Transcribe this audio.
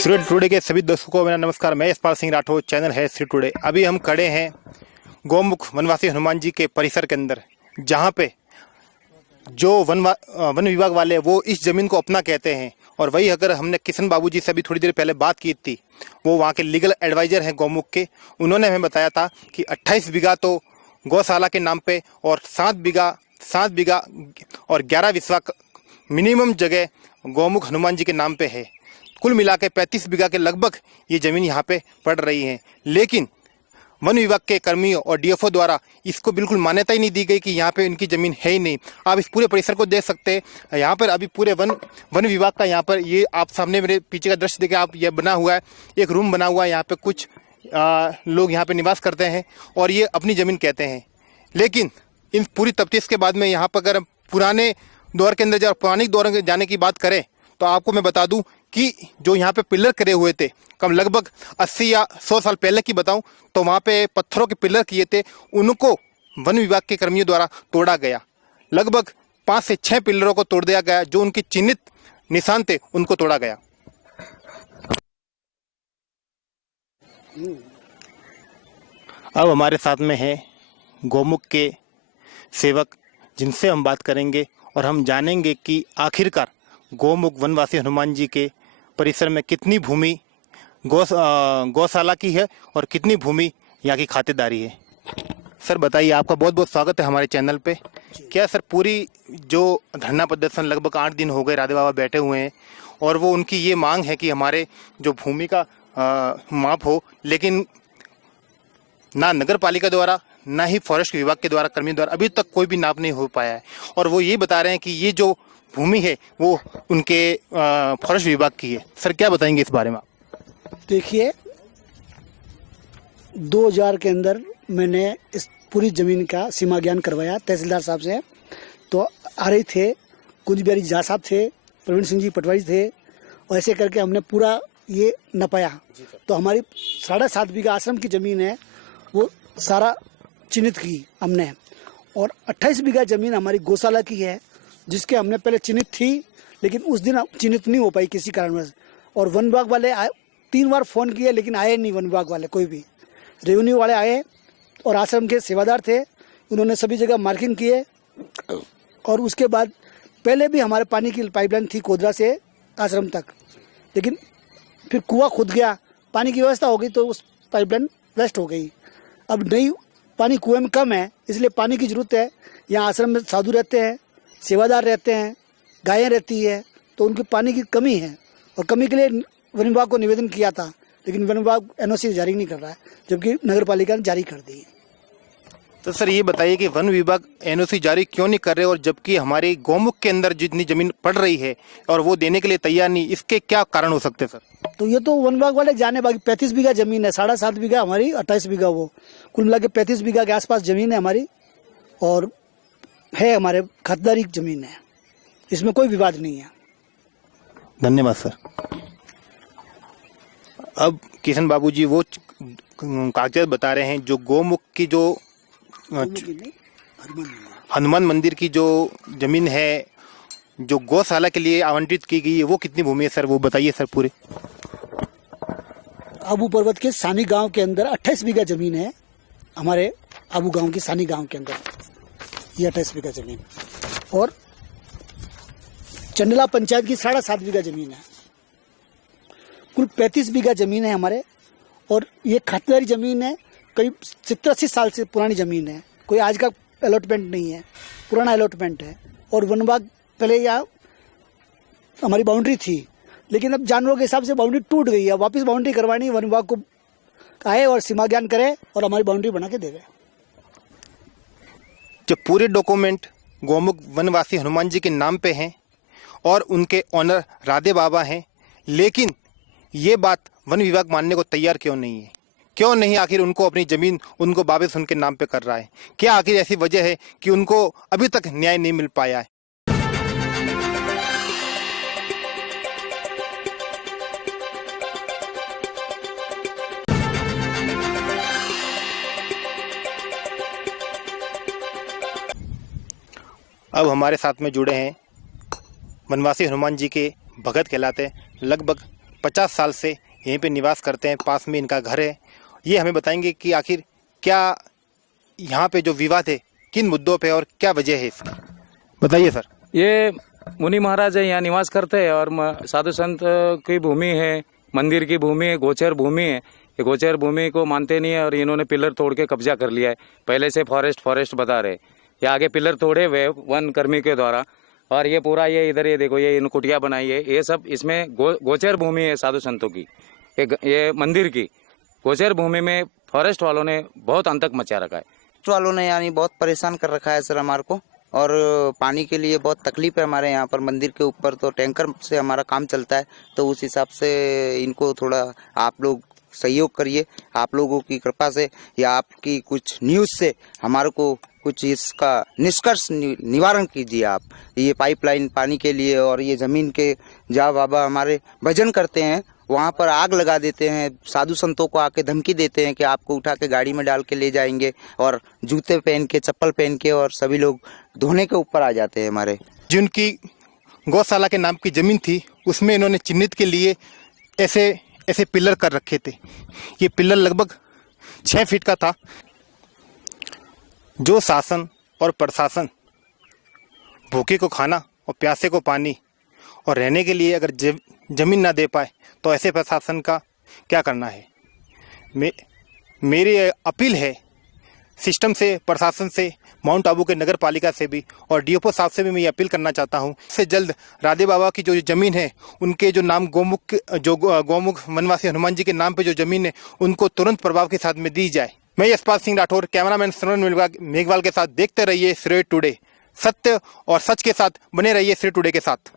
Shri today के सभी दर्शकों को मेरा नमस्कार। मैं यशपाल सिंह राठौर, चैनल है श्री टुडे। अभी हम खड़े हैं गौमुख वनवासी हनुमान जी के परिसर के अंदर, जहां पे जो वन विभाग वाले वो इस जमीन को अपना कहते हैं। और वही अगर हमने किशन बाबू जी से भी थोड़ी देर पहले बात की थी, वो वहाँ के लीगल एडवाइजर हैं गौमुख के। उन्होंने हमें बताया था कि 28 बीघा तो गौशाला के नाम पे और 7 बीघा और 11 विस्वा मिनिमम जगह गौमुख हनुमान जी के नाम पे है। कुल मिला के 35 बीघा के लगभग ये जमीन यहाँ पे पड़ रही है। लेकिन वन विभाग के कर्मियों और डीएफओ द्वारा इसको बिल्कुल मान्यता ही नहीं दी गई कि यहाँ पे इनकी जमीन है ही नहीं। आप इस पूरे परिसर को देख सकते हैं। यहाँ पर अभी पूरे वन विभाग का यहाँ पर ये आप सामने मेरे पीछे का दृश्य देखे आप, ये बना हुआ है, एक रूम बना हुआ है। यहाँ पे कुछ लोग यहाँ पे निवास करते हैं और ये अपनी जमीन कहते हैं। लेकिन इन पूरी तफ्तीश के बाद में यहाँ पर अगर पुराने दौर के अंदर पौराणिक दौर में जाने की बात करें तो आपको मैं बता दूं कि जो यहाँ पे पिलर करे हुए थे, कम लगभग 80 या 100 साल पहले की बताऊं तो वहाँ पे पत्थरों के पिलर किए थे, उनको वन विभाग के कर्मियों द्वारा तोड़ा गया। लगभग 5 से 6 पिलरों को तोड़ दिया गया। जो उनके चिन्हित निशान थे उनको तोड़ा गया। अब हमारे साथ में है गौमुख के सेवक, जिनसे हम बात करेंगे और हम जानेंगे कि आखिरकार गौमुख वनवासी हनुमान जी के परिसर में कितनी भूमि गौशाला की है और कितनी भूमि यहाँ की खातेदारी है। सर बताइए, आपका बहुत बहुत स्वागत है हमारे चैनल पे। क्या सर पूरी जो धरना प्रदर्शन लगभग 8 दिन हो गए, राधे बाबा बैठे हुए हैं और वो उनकी ये मांग है कि हमारे जो भूमि का माप हो, लेकिन ना नगर पालिका द्वारा ना ही फॉरेस्ट विभाग के द्वारा कर्मियों द्वारा अभी तक कोई भी नाप नहीं हो पाया है। और वो ये बता रहे हैं कि ये जो भूमि है वो उनके फॉरेस्ट विभाग की है। सर क्या बताएंगे इस बारे में? देखिए, 2000 के अंदर मैंने इस पूरी ज़मीन का सीमा ज्ञान करवाया तहसीलदार साहब से। तो आ रहे थे, कुंज बिहारी झा साहब थे, प्रवीण सिंह जी पटवारी थे, और ऐसे करके हमने पूरा ये नपाया। तो हमारी 7.5 बीघा आश्रम की ज़मीन है, वो सारा चिन्हित की हमने। और 28 बीघा ज़मीन हमारी गौशाला की है, जिसके हमने पहले चिन्हित थी, लेकिन उस दिन चिन्हित नहीं हो पाई किसी कारणवश। और वन विभाग वाले 3 बार फ़ोन किए, लेकिन आए नहीं वन विभाग वाले कोई भी। रेवेन्यू वाले आए और आश्रम के सेवादार थे, उन्होंने सभी जगह मार्किंग किए। और उसके बाद पहले भी हमारे पानी की पाइपलाइन थी कोदरा से आश्रम तक, लेकिन फिर कुआं खुद गया, पानी की व्यवस्था हो गई तो उस पाइपलाइन वेस्ट हो गई। अब नहीं, पानी कुएं में कम है, इसलिए पानी की ज़रूरत है। यहाँ आश्रम में साधु रहते हैं, सेवादार रहते हैं, गायें रहती है, तो उनकी पानी की कमी है। और कमी के लिए वन विभाग को निवेदन किया था, लेकिन वन विभाग एनओसी जारी नहीं कर रहा है, जबकि नगर पालिका ने जारी कर दी है। तो सर ये बताइए कि वन विभाग एनओसी जारी क्यों नहीं कर रहे, और जबकि हमारी गौमुख के अंदर जितनी जमीन पड़ रही है और वो देने के लिए तैयार नहीं, इसके क्या कारण हो सकते हैं सर? तो ये तो वन विभाग वाले जाने, बाकी 35 बीघा जमीन है, 7.5 बीघा हमारी, 28 बीघा वो, कुल मिला के 35 बीघा के आसपास जमीन है हमारी, और है हमारे खातेदारी की जमीन है, इसमें कोई विवाद नहीं है। धन्यवाद सर। अब किशन बाबू जी वो कागजात बता रहे हैं, जो गौमुख की जो हनुमान मंदिर की जो जमीन है, जो गौशाला के लिए आवंटित की गई है, वो कितनी भूमि है सर, वो बताइए सर पूरे। आबू पर्वत के सानी गांव के अंदर 28 बीघा जमीन है, हमारे आबू गांव की सानी गांव के अंदर ये 28 बीघा जमीन। और चंडला पंचायत की 7.5 बीघा जमीन है। कुल 35 बीघा जमीन है हमारे, और ये खातेदारी जमीन है, करीब 70-80 साल से पुरानी जमीन है, कोई आज का अलॉटमेंट नहीं है, पुराना अलॉटमेंट है। और वन विभाग पहले यहाँ हमारी बाउंड्री थी, लेकिन अब जानवरों के हिसाब से बाउंड्री टूट गई है, वापस बाउंड्री करवानी, वन विभाग को आए और सीमा ज्ञान करे और हमारी बाउंड्री बना के दे गए। जो पूरे डॉक्यूमेंट गौमुख वनवासी हनुमान जी के नाम पे हैं और उनके ऑनर राधे बाबा हैं, लेकिन ये बात वन विभाग मानने को तैयार क्यों नहीं है? क्यों नहीं आखिर उनको अपनी जमीन उनको वापस उनके नाम पे कर रहा है? क्या आखिर ऐसी वजह है कि उनको अभी तक न्याय नहीं मिल पाया है? अब हमारे साथ में जुड़े हैं वनवासी हनुमान जी के भगत कहलाते, लगभग 50 साल से यहीं पे निवास करते हैं, पास में इनका घर है। ये हमें बताएंगे कि आखिर क्या यहाँ पे जो विवाद है किन मुद्दों पे और क्या वजह है इसकी, बताइए सर। ये मुनि महाराज है, यहाँ निवास करते हैं और साधु संत की भूमि है, मंदिर की भूमि है, गोचर भूमि है। ये गोचर भूमि को मानते नहीं है और इन्होंने पिलर तोड़ के कब्जा कर लिया है। पहले से फॉरेस्ट बता रहे, ये आगे पिलर तोड़े हुए वन कर्मी के द्वारा। और ये पूरा ये इधर ये देखो, ये इन कुटिया बनाई है, ये सब इसमें गोचर भूमि है साधु संतों की, ये मंदिर की गोचर भूमि में फॉरेस्ट वालों ने बहुत आतंक मचा रखा है। वालों ने यानी बहुत परेशान कर रखा है सर हमारे को, और पानी के लिए बहुत तकलीफ है हमारे यहाँ पर। मंदिर के ऊपर तो टैंकर से हमारा काम चलता है, तो उस हिसाब से इनको थोड़ा आप लोग सहयोग करिए। आप लोगों की कृपा से या आपकी कुछ न्यूज़ से हमारे को कुछ इसका निष्कर्ष निवारण कीजिए आप। ये पाइपलाइन पानी के लिए, और ये ज़मीन के जहाँ बाबा हमारे भजन करते हैं वहाँ पर आग लगा देते हैं, साधु संतों को आके धमकी देते हैं कि आपको उठा के गाड़ी में डाल के ले जाएंगे, और जूते पहन के चप्पल पहन के, और सभी लोग धोने के ऊपर आ जाते हैं हमारे। जिनकी गौशाला के नाम की ज़मीन थी उसमें इन्होंने चिन्हित के लिए ऐसे पिलर कर रखे थे। ये पिलर लगभग 6 फीट का था। जो शासन और प्रशासन भूखे को खाना और प्यासे को पानी और रहने के लिए अगर ज़मीन ना दे पाए तो ऐसे प्रशासन का क्या करना है। मेरी अपील है सिस्टम से, प्रशासन से, माउंट आबू के नगर पालिका से भी और डीएफओ साहब से भी मैं ये अपील करना चाहता हूँ इससे जल्द राधे बाबा की जो ज़मीन है उनके जो नाम गौमुख वनवासी हनुमान जी के नाम पे जो ज़मीन है उनको तुरंत प्रभाव के साथ में दी जाए। मैं यशपाल सिंह राठौर, कैमरामैन श्रवण मेघवाल के साथ देखते रहिए श्री टुडे। सत्य और सच के साथ बने रहिए श्री टुडे के साथ।